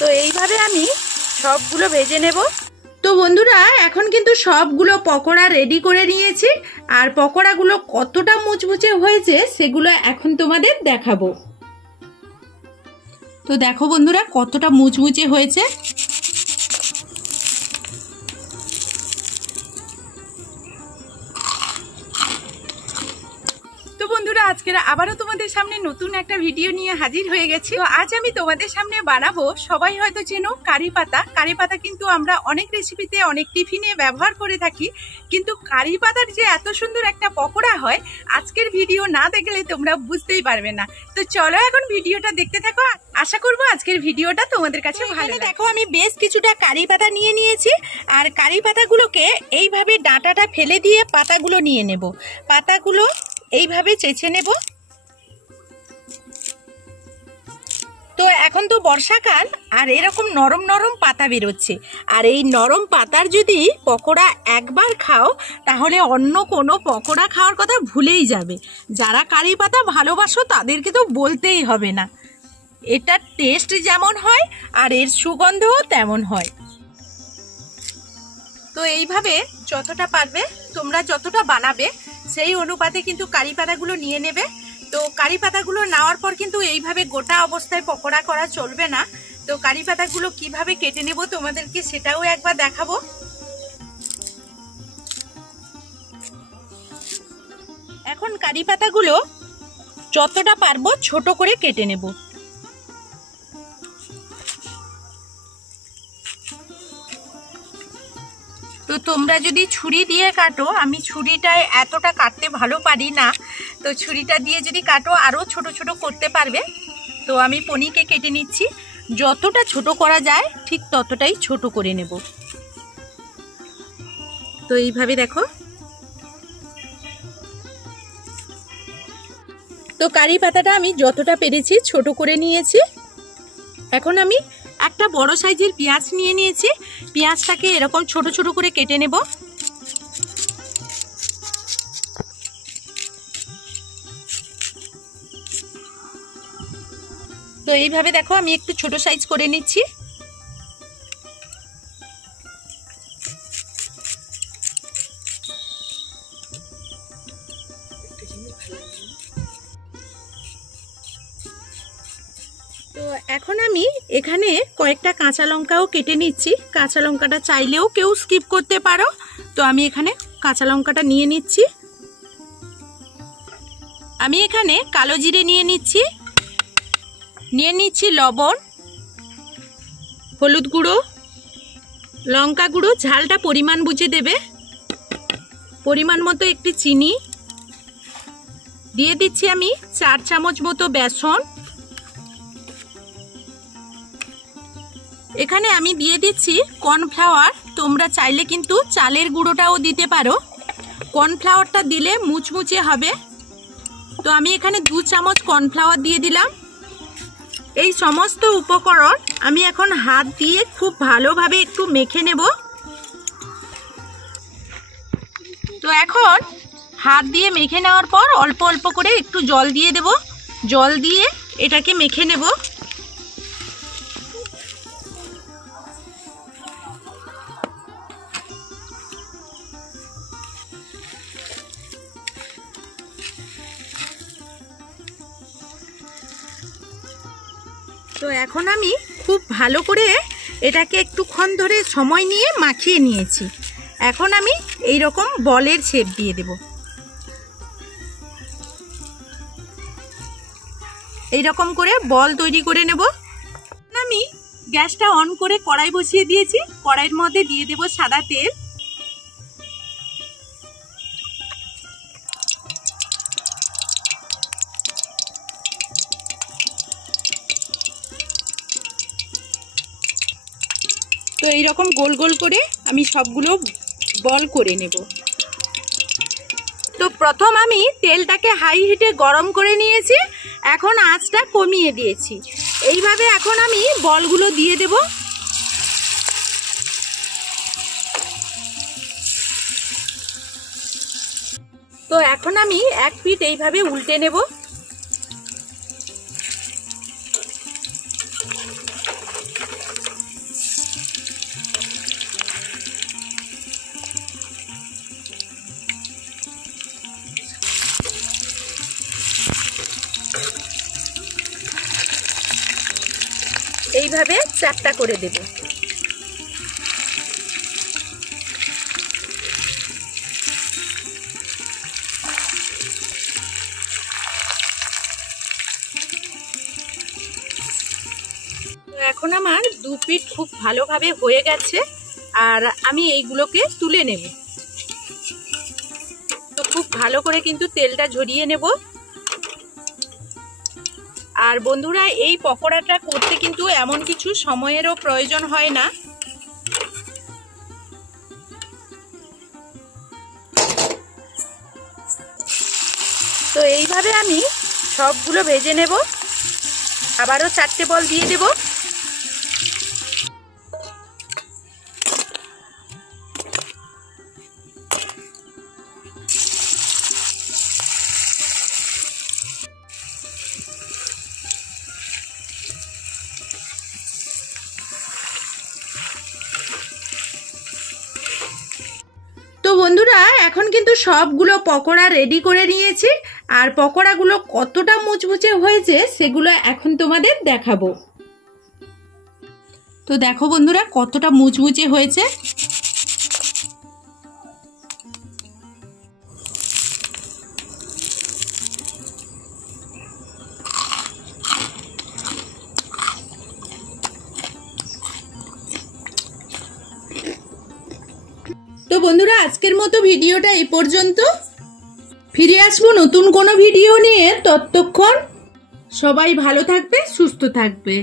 তো এইভাবে আমি সবগুলো ভেজে নেব। তো বন্ধুরা এখন কিন্তু সবগুলো পকোড়া রেডি করে নিয়েছি, আর পকোড়াগুলো কতটা মুচমুচে হয়েছে সেগুলো এখন তোমাদের দেখাবো। তো দেখো বন্ধুরা কতটা মুচমুচে হয়েছে। তো বন্ধুরা আজকে আবারও তোমাদের সামনে নতুন একটা ভিডিও নিয়ে হাজির হয়ে গেছি। তো আজ আমি তোমাদের সামনে বানাবো, সবাই হয়তো চেনো, কারি পাতা। কারি পাতা কিন্তু আমরা অনেক রেসিপিতে অনেক টিফিনে ব্যবহার করে থাকি, কিন্তু কারি পাতার যে এত সুন্দর একটা পকোড়া হয় আজকের ভিডিও না দেখলে তোমরা বুঝতেই পারবে না। তো চলো এখন ভিডিওটা দেখতে থাকো, আশা করবো আজকের ভিডিওটা তোমাদের কাছে ভালো লাগবে। দেখো আমি বেশ কিছুটা কারি পাতা নিয়ে নিয়েছি, আর কারি পাতাগুলোকে এইভাবে ডাঁটাটা ফেলে দিয়ে পাতাগুলো নিয়ে নেব। পাতাগুলো এইভাবে চেঁচে নেব। তো এখন তো বর্ষাকাল, আর এরকম নরম নরম পাতা বেরোচ্ছে, আর এই নরম পাতার যদি পকোড়া একবার খাও তাহলে অন্য কোনো পকোড়া খাওয়ার কথা ভুলেই যাবে। যারা কারি পাতা ভালোবাসো তাদেরকে তো বলতেই হবে না, এটার টেস্ট যেমন হয় আর এর সুগন্ধও তেমন হয়। তো এইভাবে যতটা পারবে তোমরা যতটা বানাবে সেই অনুপাতে কিন্তু কারি পাতাগুলো নিয়ে নেবে। তো কারি পাতাগুলো নেওয়ার পর কিন্তু এইভাবে গোটা অবস্থায় পকোড়া করা চলবে না। তো কারি পাতাগুলো কিভাবে কেটে নেব তোমাদেরকে সেটাও একবার দেখাবো। এখন কারি পাতাগুলো যতটা পারবো ছোট করে কেটে নেব। তো তোমরা যদি ছুরি দিয়ে কাটো, আমি ছুরিটায় এতটা কাটতে ভালো পারি না, তো ছুরিটা দিয়ে যদি কাটো আরও ছোট ছোট করতে পারবে। তো আমি পনিকে কেটে নিচ্ছি, যতটা ছোট করা যায় ঠিক ততটাই ছোট করে নেব। তো এইভাবে দেখো। তো কারি পাতাটা আমি যতটা পেরেছি ছোট করে নিয়েছি। এখন আমি একটা বড় সাইজের পেঁয়াজ নিয়ে নিয়েছি, পেঁয়াজটাকে এরকম ছোট ছোট করে কেটে নেব। তো এইভাবে দেখো আমি একটু ছোট সাইজ করে নিচ্ছি। তো এখন আমি এখানে কয়েকটা কাঁচা লঙ্কাও কেটে নিচ্ছি। কাঁচা লঙ্কাটা চাইলেও কেউ স্কিপ করতে পারো, তো আমি এখানে কাঁচা লঙ্কাটা নিয়ে নিচ্ছি। আমি এখানে কালো জিরে নিয়ে নিচ্ছি লবণ, হলুদ গুঁড়ো, লঙ্কা গুঁড়ো, ঝালটা পরিমাণ বুঝে দেবে, পরিমাণ মতো একটি চিনি দিয়ে দিচ্ছি। আমি 4 চামচ মতো বেসন, এখানে আমি দিয়ে দিচ্ছি কর্নফ্লাওয়ার। তোমরা চাইলে কিন্তু চালের গুঁড়োটাও দিতে পারো, কর্নফ্লাওয়ারটা দিলে মুচমুচে হবে। তো আমি এখানে 2 চামচ কর্নফ্লাওয়ার দিয়ে দিলাম। এই সমস্ত উপকরণ আমি এখন হাত দিয়ে খুব ভালোভাবে একটু মেখে নেব। তো এখন হাত দিয়ে মেখে নেওয়ার পর অল্প অল্প করে একটু জল দিয়ে দেব, জল দিয়ে এটাকে মেখে নেব। তো এখন আমি খুব ভালো করে এটাকে একটুক্ষণ ধরে সময় নিয়ে মাখিয়ে নিয়েছি। এখন আমি এই রকম বলের শেপ দিয়ে দেব। এই রকম করে বল তৈরি করে নেব। আমি গ্যাসটা অন করে কড়াই বসিয়ে দিয়েছি, কড়াইয়ের মধ্যে দিয়ে দেব সাদা তেল। তো এইরকম গোল গোল করে আমি সবগুলো বল করে নেব। তো প্রথম আমি তেলটাকে হাই হিটে গরম করে নিয়েছি, এখন আঁচটা কমিয়ে দিয়েছি। এইভাবে এখন আমি বলগুলো দিয়ে দেব। তো এখন আমি এক পিঠ এইভাবে উল্টে নেব। এইভাবে 4টা করে দেব। এখন আমার 2 পিঠ খুব ভালোভাবে হয়ে গেছে, আর আমি এইগুলোকে তুলে নেব। তো খুব ভালো করে কিন্তু তেলটা ঝরিয়ে নেব। আর বন্ধুরা, এই পকোড়াটা করতে কিন্তু এমন কিছু সময়েরও প্রয়োজন হয় না। তো এইভাবে আমি সবগুলো ভেজে নেব। আবারও 4টে বল দিয়ে দেব। তো বন্ধুরা, এখন কিন্তু সবগুলো পকোড়া রেডি করে নিয়েছি, আর পকোড়াগুলো কতটা মুচমুচে হয়েছে সেগুলো এখন তোমাদের দেখাবো। তো দেখো বন্ধুরা, কতটা মুচমুচে হয়েছে। তো বন্ধুরা, আজকের মতো ভিডিওটা এই পর্যন্ত। ফিরে আসবো নতুন কোনো ভিডিও নিয়ে। ততক্ষণ সবাই ভালো থাকবে, সুস্থ থাকবে।